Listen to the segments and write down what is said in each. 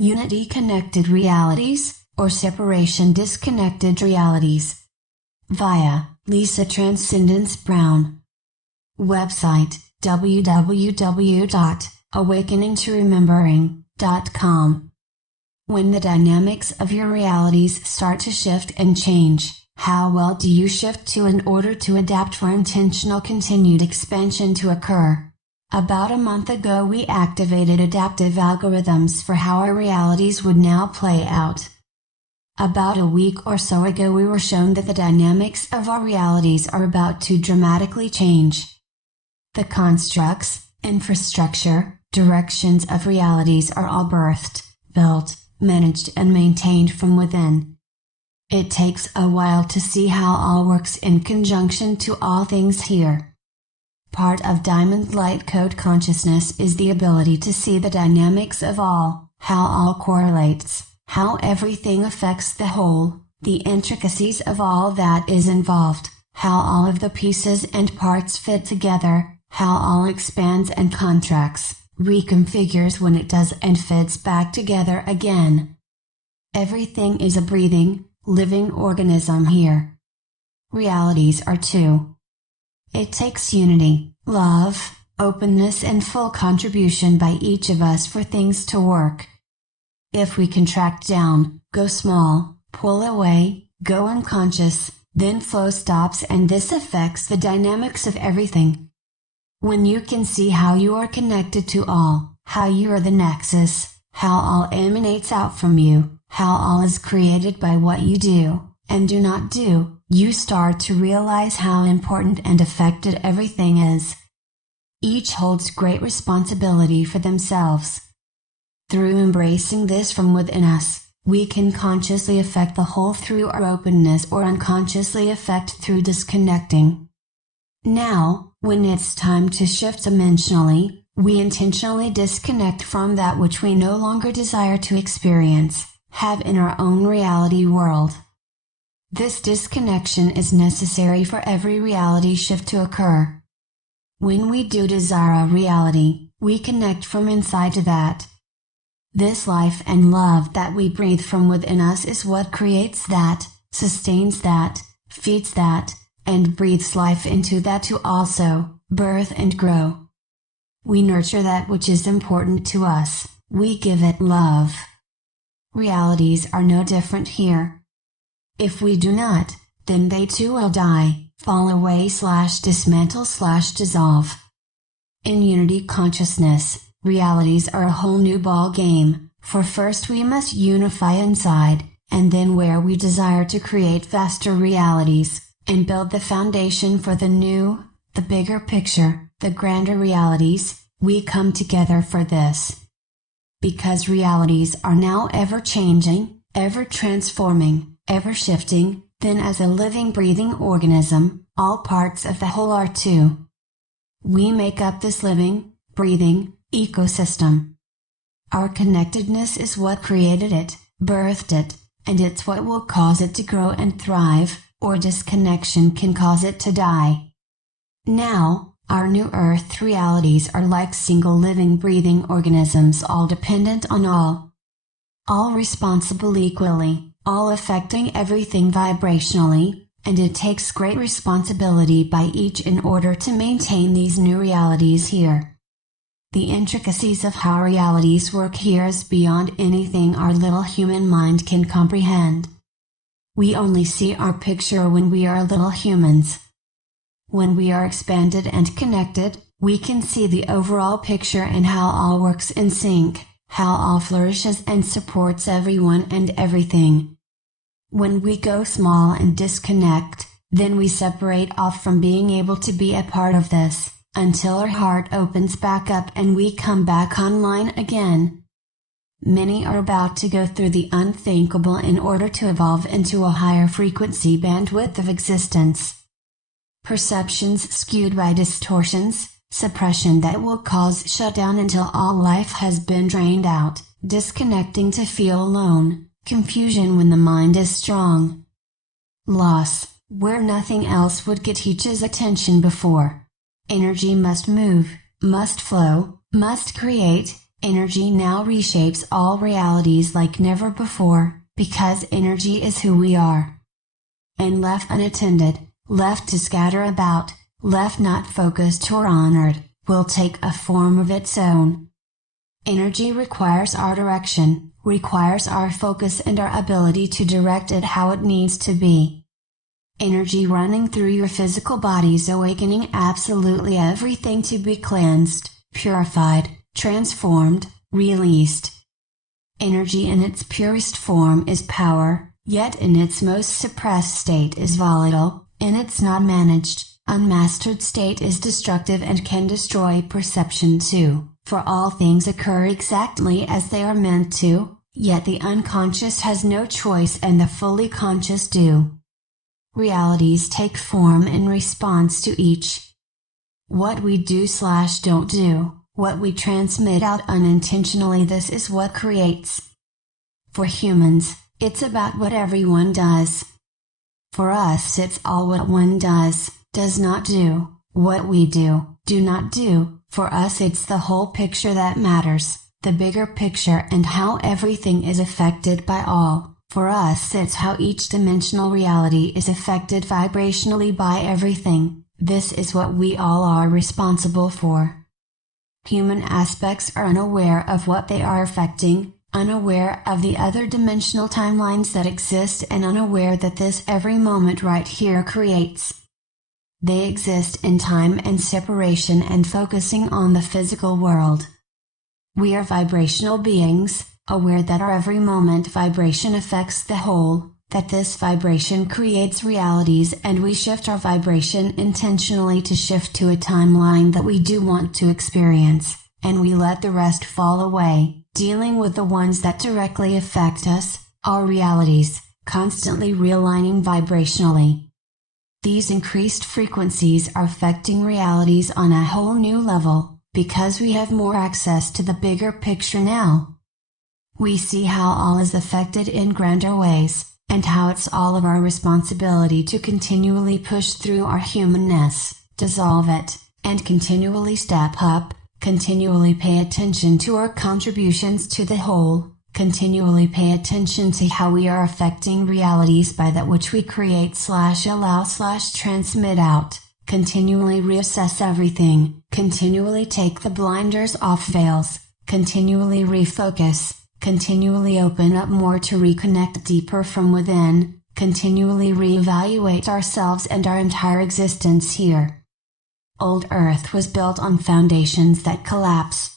unity connected realities, or separation disconnected realities. Via Lisa Transcendence Brown. Website www.awakeningtoremembering.com. When the dynamics of your realities start to shift and change, how well do you shift to in order to adapt for intentional continued expansion to occur? About a month ago we activated adaptive algorithms for how our realities would now play out. About a week or so ago we were shown that the dynamics of our realities are about to dramatically change. The constructs, infrastructure, directions of realities are all birthed, built, managed and maintained from within. It takes a while to see how all works in conjunction to all things here. Part of Diamond Light Code consciousness is the ability to see the dynamics of all, how all correlates, how everything affects the whole, the intricacies of all that is involved, how all of the pieces and parts fit together, how all expands and contracts, reconfigures when it does and fits back together again. Everything is a breathing, living organism here. Realities are two. It takes unity, love, openness and full contribution by each of us for things to work. If we contract down, go small, pull away, go unconscious, then flow stops and this affects the dynamics of everything. When you can see how you are connected to all, how you are the nexus, how all emanates out from you, how all is created by what you do, and do not do, you start to realize how important and affected everything is. Each holds great responsibility for themselves. Through embracing this from within us, we can consciously affect the whole through our openness or unconsciously affect through disconnecting. Now, when it's time to shift dimensionally, we intentionally disconnect from that which we no longer desire to experience, have in our own reality world. This disconnection is necessary for every reality shift to occur. When we do desire a reality, we connect from inside to that. This life and love that we breathe from within us is what creates that, sustains that, feeds that, and breathes life into that to also birth and grow. We nurture that which is important to us, we give it love. Realities are no different here. If we do not, then they too will die, fall away / dismantle / dissolve. In unity consciousness, realities are a whole new ball game, for first we must unify inside, and then where we desire to create vaster realities, and build the foundation for the new, the bigger picture, the grander realities, we come together for this. Because realities are now ever changing, ever transforming, ever shifting, then as a living breathing organism, all parts of the whole are too. We make up this living, breathing, ecosystem. Our connectedness is what created it, birthed it, and it's what will cause it to grow and thrive, or disconnection can cause it to die. Now, our new earth realities are like single living breathing organisms, all dependent on all responsible equally, all affecting everything vibrationally, and it takes great responsibility by each in order to maintain these new realities here. The intricacies of how realities work here is beyond anything our little human mind can comprehend. We only see our picture when we are little humans. When we are expanded and connected, we can see the overall picture and how all works in sync, how all flourishes and supports everyone and everything. When we go small and disconnect, then we separate off from being able to be a part of this, until our heart opens back up and we come back online again. Many are about to go through the unthinkable in order to evolve into a higher frequency bandwidth of existence. Perceptions skewed by distortions, suppression that will cause shutdown until all life has been drained out, disconnecting to feel alone, confusion when the mind is strong. Loss, where nothing else would get each's attention before. Energy must move, must flow, must create, Energy now reshapes all realities like never before, because energy is who we are. And left unattended, left to scatter about, left not focused or honored, will take a form of its own. Energy requires our direction, requires our focus and our ability to direct it how it needs to be. Energy running through your physical bodies awakening absolutely everything to be cleansed, purified, transformed, released. Energy in its purest form is power, yet in its most suppressed state is volatile, in its not managed, unmastered state is destructive and can destroy perception too, for all things occur exactly as they are meant to, yet the unconscious has no choice and the fully conscious do. Realities take form in response to each. What we do/don't do, what we transmit out unintentionally, this is what creates. For humans, it's about what everyone does. For us it's all what one does not do, what we do not do. For us it's the whole picture that matters, the bigger picture and how everything is affected by all. For us it's how each dimensional reality is affected vibrationally by everything. This is what we all are responsible for. Human aspects are unaware of what they are affecting, unaware of the other dimensional timelines that exist and unaware that this every moment right here creates. They exist in time and separation and focusing on the physical world. We are vibrational beings, aware that our every moment vibration affects the whole, that this vibration creates realities and we shift our vibration intentionally to shift to a timeline that we do want to experience, and we let the rest fall away, dealing with the ones that directly affect us, our realities, constantly realigning vibrationally. These increased frequencies are affecting realities on a whole new level, because we have more access to the bigger picture now. We see how all is affected in grander ways, and how it's all of our responsibility to continually push through our humanness, dissolve it, and continually step up, continually pay attention to our contributions to the whole, continually pay attention to how we are affecting realities by that which we create/allow/transmit out, continually reassess everything, continually take the blinders off veils, continually refocus, continually open up more to reconnect deeper from within, continually reevaluate ourselves and our entire existence here. Old Earth was built on foundations that collapse.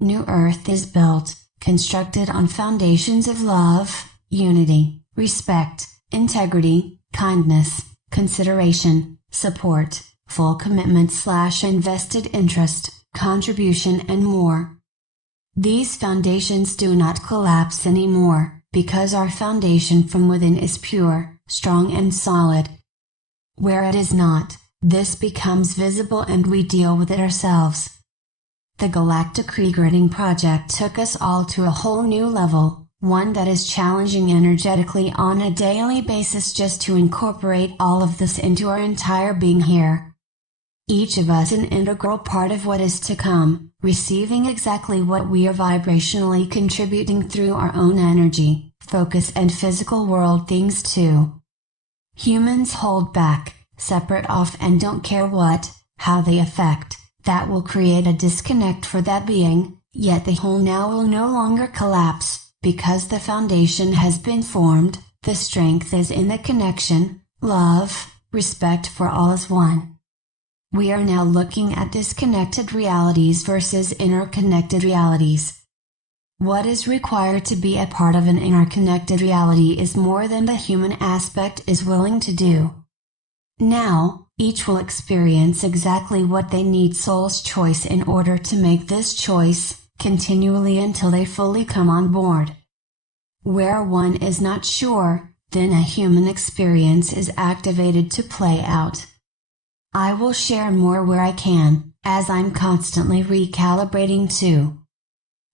New Earth is built, constructed on foundations of love, unity, respect, integrity, kindness, consideration, support, full commitment/invested interest, contribution and more. These foundations do not collapse anymore, because our foundation from within is pure, strong and solid. Where it is not, this becomes visible and we deal with it ourselves. The Galactic Regridding Project took us all to a whole new level, one that is challenging energetically on a daily basis just to incorporate all of this into our entire being here. Each of us an integral part of what is to come, receiving exactly what we are vibrationally contributing through our own energy, focus and physical world things too. Humans hold back, separate off and don't care how they affect. That will create a disconnect for that being, yet the whole now will no longer collapse, because the foundation has been formed, the strength is in the connection, love, respect for all as one. We are now looking at disconnected realities versus interconnected realities. What is required to be a part of an interconnected reality is more than the human aspect is willing to do. Now, each will experience exactly what they need, soul's choice, in order to make this choice, continually until they fully come on board. Where one is not sure, then a human experience is activated to play out. I will share more where I can, as I'm constantly recalibrating too.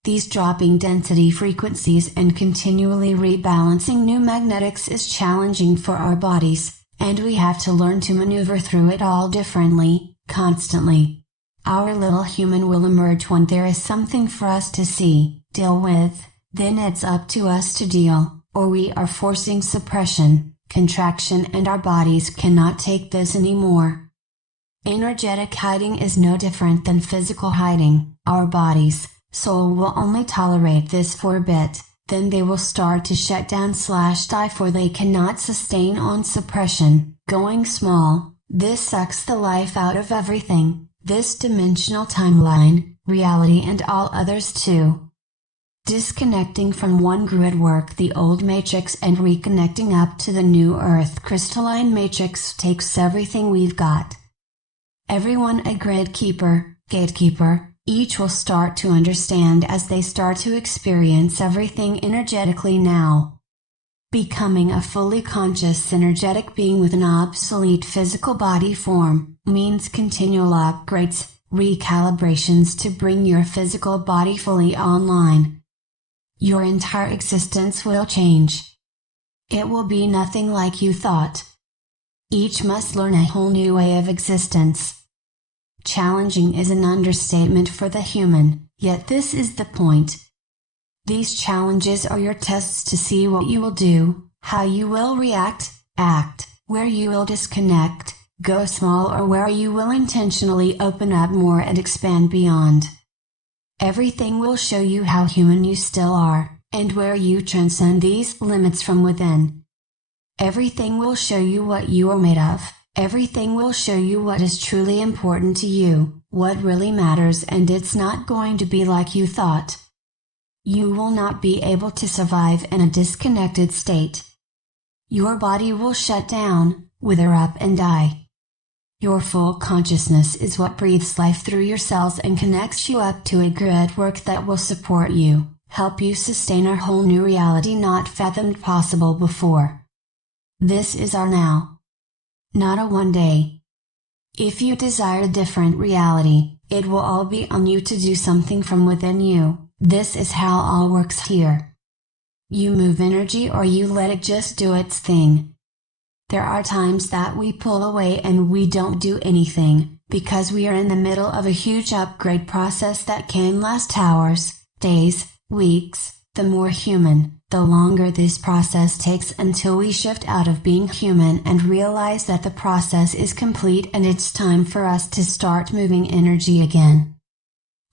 These dropping density frequencies and continually rebalancing new magnetics is challenging for our bodies, and we have to learn to maneuver through it all differently, constantly. our little human will emerge when there is something for us to see, deal with, then it's up to us to deal, or we are forcing suppression, contraction, and our bodies cannot take this anymore. Energetic hiding is no different than physical hiding. Our bodies, soul will only tolerate this for a bit, then they will start to shut down/die, for they cannot sustain on suppression, going small. This sucks the life out of everything, this dimensional timeline, reality, and all others too. Disconnecting from one grid work, the old matrix, and reconnecting up to the new earth crystalline matrix takes everything we've got. Everyone a grid keeper, gatekeeper, each will start to understand as they start to experience everything energetically now. Becoming a fully conscious energetic being with an obsolete physical body form means continual upgrades, recalibrations to bring your physical body fully online. Your entire existence will change. It will be nothing like you thought. Each must learn a whole new way of existence. Challenging is an understatement for the human, yet this is the point. These challenges are your tests to see what you will do, how you will react, act, where you will disconnect, go small, or where you will intentionally open up more and expand beyond. Everything will show you how human you still are, and where you transcend these limits from within. Everything will show you what you are made of. Everything will show you what is truly important to you, what really matters, and it's not going to be like you thought. You will not be able to survive in a disconnected state. Your body will shut down, wither up, and die. Your full consciousness is what breathes life through your cells and connects you up to a grid work that will support you, help you sustain a whole new reality not fathomed possible before. This is our now. Not a one day. If you desire a different reality, it will all be on you to do something from within you. This is how all works here. You move energy or you let it just do its thing. There are times that we pull away and we don't do anything, because we are in the middle of a huge upgrade process that can last hours, days, weeks. The more human, the longer this process takes until we shift out of being human and realize that the process is complete and it's time for us to start moving energy again.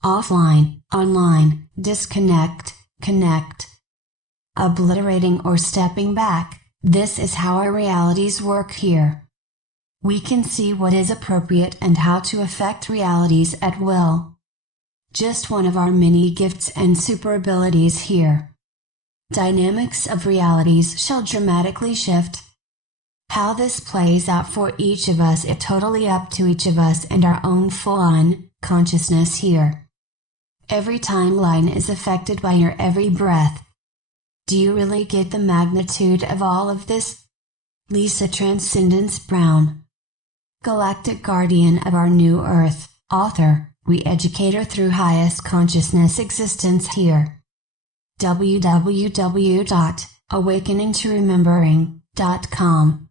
Offline, online, disconnect, connect. Obliterating or stepping back, this is how our realities work here. We can see what is appropriate and how to affect realities at will. Just one of our many gifts and super abilities here. Dynamics of realities shall dramatically shift. How this plays out for each of us is totally up to each of us and our own full-on consciousness here. Every timeline is affected by your every breath. Do you really get the magnitude of all of this? Lisa Transcendence Brown, Galactic Guardian of our New Earth, author, re-educator through highest consciousness existence here. www.awakeningtoremembering.com